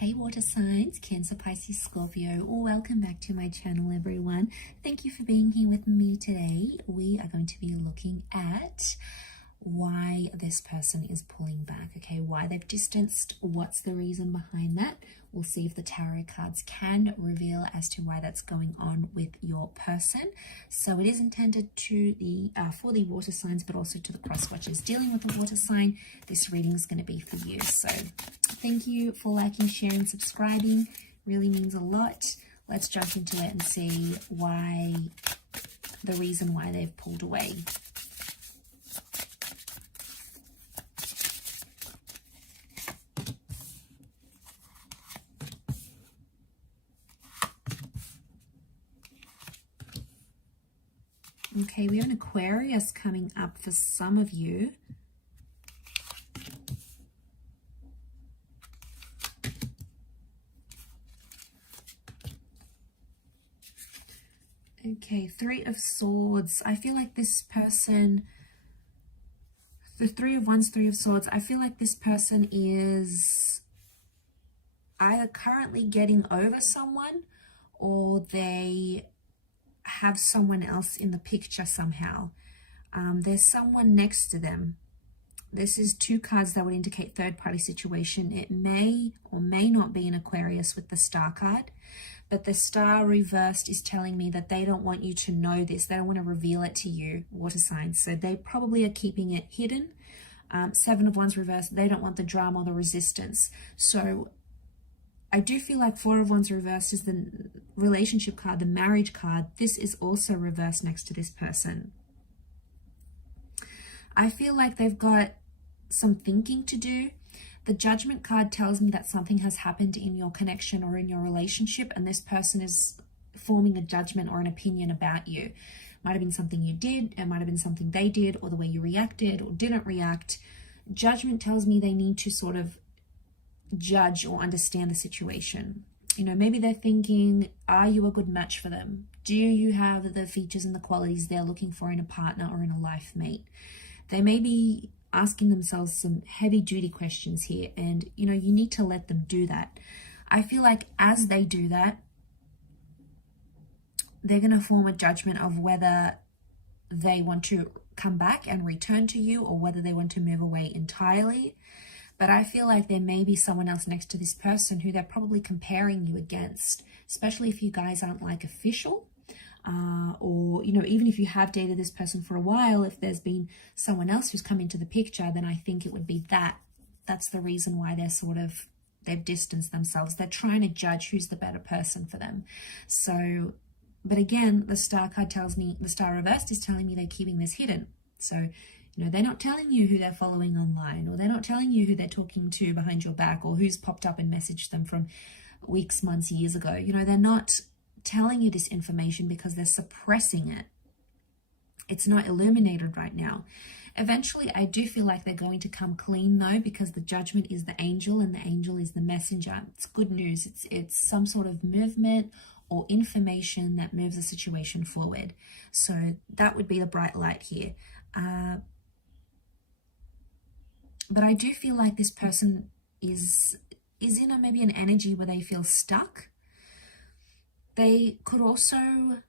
Hey water signs, Cancer, Pisces, Scorpio, welcome back to my channel everyone. Thank you for being here with me today. We are going to be looking at why this person is pulling back, okay? Why they've distanced, what's the reason behind that? We'll see if the tarot cards can reveal as to why that's going on with your person. So it is intended to the for the water signs, but also to the cross watchers dealing with the water sign. This reading is going to be for you. So thank you for liking, sharing, subscribing. Really means a lot. Let's jump into it and see why, the reason why they've pulled away. Okay, we have an Aquarius coming up for some of you. Okay, Three of Swords. I feel like this person, the Three of Wands, Three of Swords, I feel like this person is either currently getting over someone or they have someone else in the picture somehow. There's someone next to them. This is two cards that would indicate third-party situation. It may or may not be an Aquarius with the Star card, but the Star reversed is telling me that they don't want you to know this. They don't want to reveal it to you, water signs. So they probably are keeping it hidden. Seven of Wands reversed. They don't want the drama or the resistance. So I do feel like Four of Wands reversed is the relationship card, the marriage card. This is also reversed next to this person. I feel like they've got some thinking to do. The Judgment card tells me that something has happened in your connection or in your relationship, and this person is forming a judgment or an opinion about you. Might have been something you did, it might have been something they did, or the way you reacted or didn't react. Judgment tells me they need to sort of judge or understand the situation. You know, maybe they're thinking, are you a good match for them? Do you have the features and the qualities they're looking for in a partner or in a life mate? They may be asking themselves some heavy duty questions here, and you know, you need to let them do that. I feel like as they do that, they're going to form a judgment of whether they want to come back and return to you or whether they want to move away entirely. But I feel like there may be someone else next to this person who they're probably comparing you against, especially if you guys aren't like official. Or, you know, even if you have dated this person for a while, if there's been someone else who's come into the picture, then I think it would be that's the reason why they've distanced themselves. They're trying to judge who's the better person for them. So, but again, the Star card tells me, the Star reversed is telling me they're keeping this hidden. So, you know, they're not telling you who they're following online, or they're not telling you who they're talking to behind your back, or who's popped up and messaged them from weeks, months, years ago. You know, they're not telling you this information because they're suppressing it. It's not illuminated right now. Eventually, I do feel like they're going to come clean though, because the Judgment is the angel and the angel is the messenger. It's good news. It's some sort of movement or information that moves a situation forward. So that would be the bright light here. But I do feel like this person is in maybe an energy where they feel stuck. They could also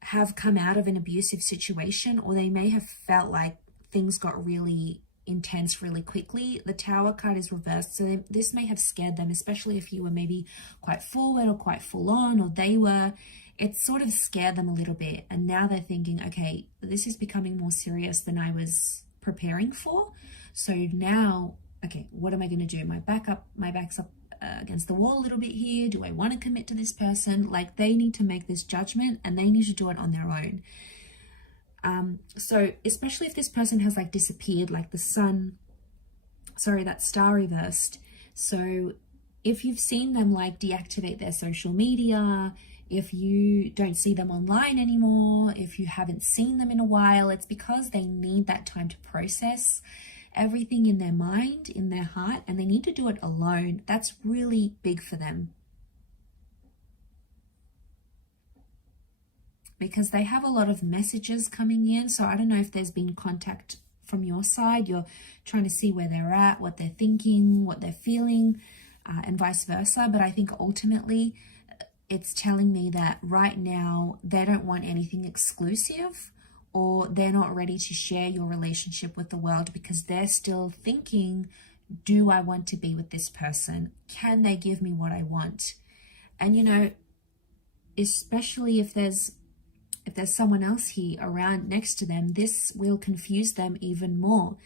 have come out of an abusive situation, or they may have felt like things got really intense really quickly. The Tower card is reversed, so this may have scared them, especially if you were maybe quite forward or quite full on, or they were. It sort of scared them a little bit, and now they're thinking, okay, this is becoming more serious than I was preparing for. So now, okay, what am I going to do? My back's up against the wall a little bit here. Do I want to commit to this person? Like, they need to make this judgment and they need to do it on their own. So especially if this person has like disappeared, like the sun, sorry, that Star reversed. So if you've seen them like deactivate their social media, if you don't see them online anymore, if you haven't seen them in a while, it's because they need that time to process everything in their mind, in their heart, and they need to do it alone. That's really big for them, because they have a lot of messages coming in. So I don't know if there's been contact from your side. You're trying to see where they're at, what they're thinking, what they're feeling. and vice versa. But I think ultimately it's telling me that right now they don't want anything exclusive, or they're not ready to share your relationship with the world because they're still thinking, do I want to be with this person? Can they give me what I want? And, you know, especially if there's someone else here around next to them, this will confuse them even more.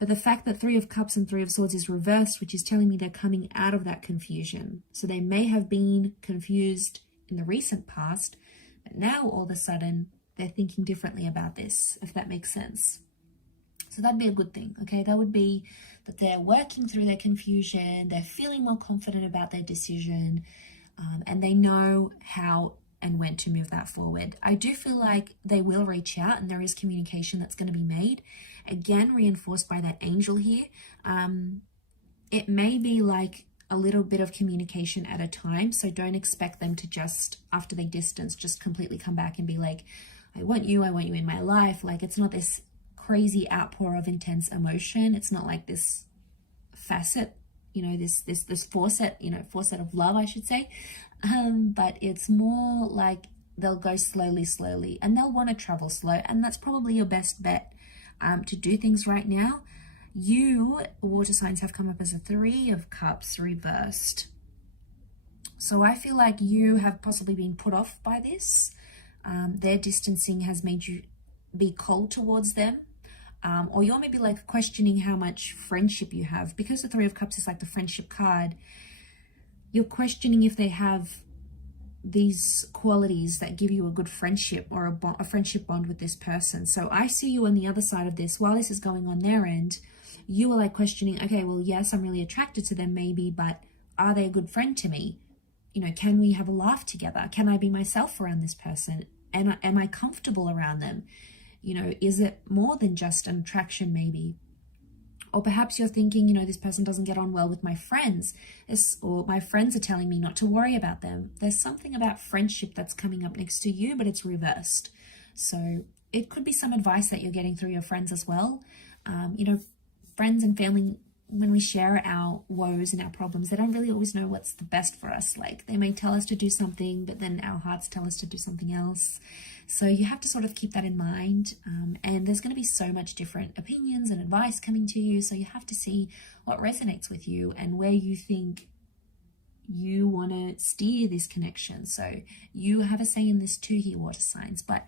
But the fact that Three of Cups and Three of Swords is reversed, which is telling me they're coming out of that confusion. So they may have been confused in the recent past, but now all of a sudden they're thinking differently about this, if that makes sense. So that'd be a good thing, okay? That would be that they're working through their confusion, they're feeling more confident about their decision, and they know how and when to move that forward. I do feel like they will reach out and there is communication that's going to be made. Again, reinforced by that angel here. It may be like a little bit of communication at a time, so don't expect them to just, after they distance, just completely come back and be like, I want you in my life. Like, it's not this crazy outpour of intense emotion. It's not like this facet, you know, this faucet, you know, faucet of love, I should say. But it's more like they'll go slowly, and they'll want to travel slow, and that's probably your best bet to do things right now. You, water signs, have come up as a Three of Cups reversed. So I feel like you have possibly been put off by this. Their distancing has made you be cold towards them. Or you're maybe like questioning how much friendship you have. Because the Three of Cups is like the friendship card, you're questioning if they have these qualities that give you a good friendship or a friendship bond with this person. So I see you on the other side of this. While this is going on their end, you are like questioning, okay, well, yes, I'm really attracted to them maybe, but are they a good friend to me? You know, can we have a laugh together? Can I be myself around this person? And am I comfortable around them? You know, is it more than just an attraction maybe? Or perhaps you're thinking, you know, this person doesn't get on well with my friends, or my friends are telling me not to worry about them. There's something about friendship that's coming up next to you, but it's reversed. So it could be some advice that you're getting through your friends as well. You know, friends and family, when we share our woes and our problems, they don't really always know what's the best for us. Like, they may tell us to do something, but then our hearts tell us to do something else. So you have to sort of keep that in mind. And there's going to be so much different opinions and advice coming to you. So you have to see what resonates with you and where you think you want to steer this connection. So you have a say in this too here, water signs. But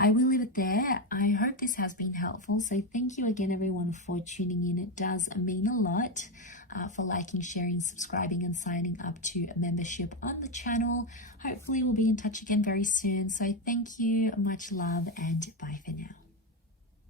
I will leave it there. I hope this has been helpful. So thank you again, everyone, for tuning in. It does mean a lot, for liking, sharing, subscribing, and signing up to a membership on the channel. Hopefully we'll be in touch again very soon. So thank you, much love, and bye for now.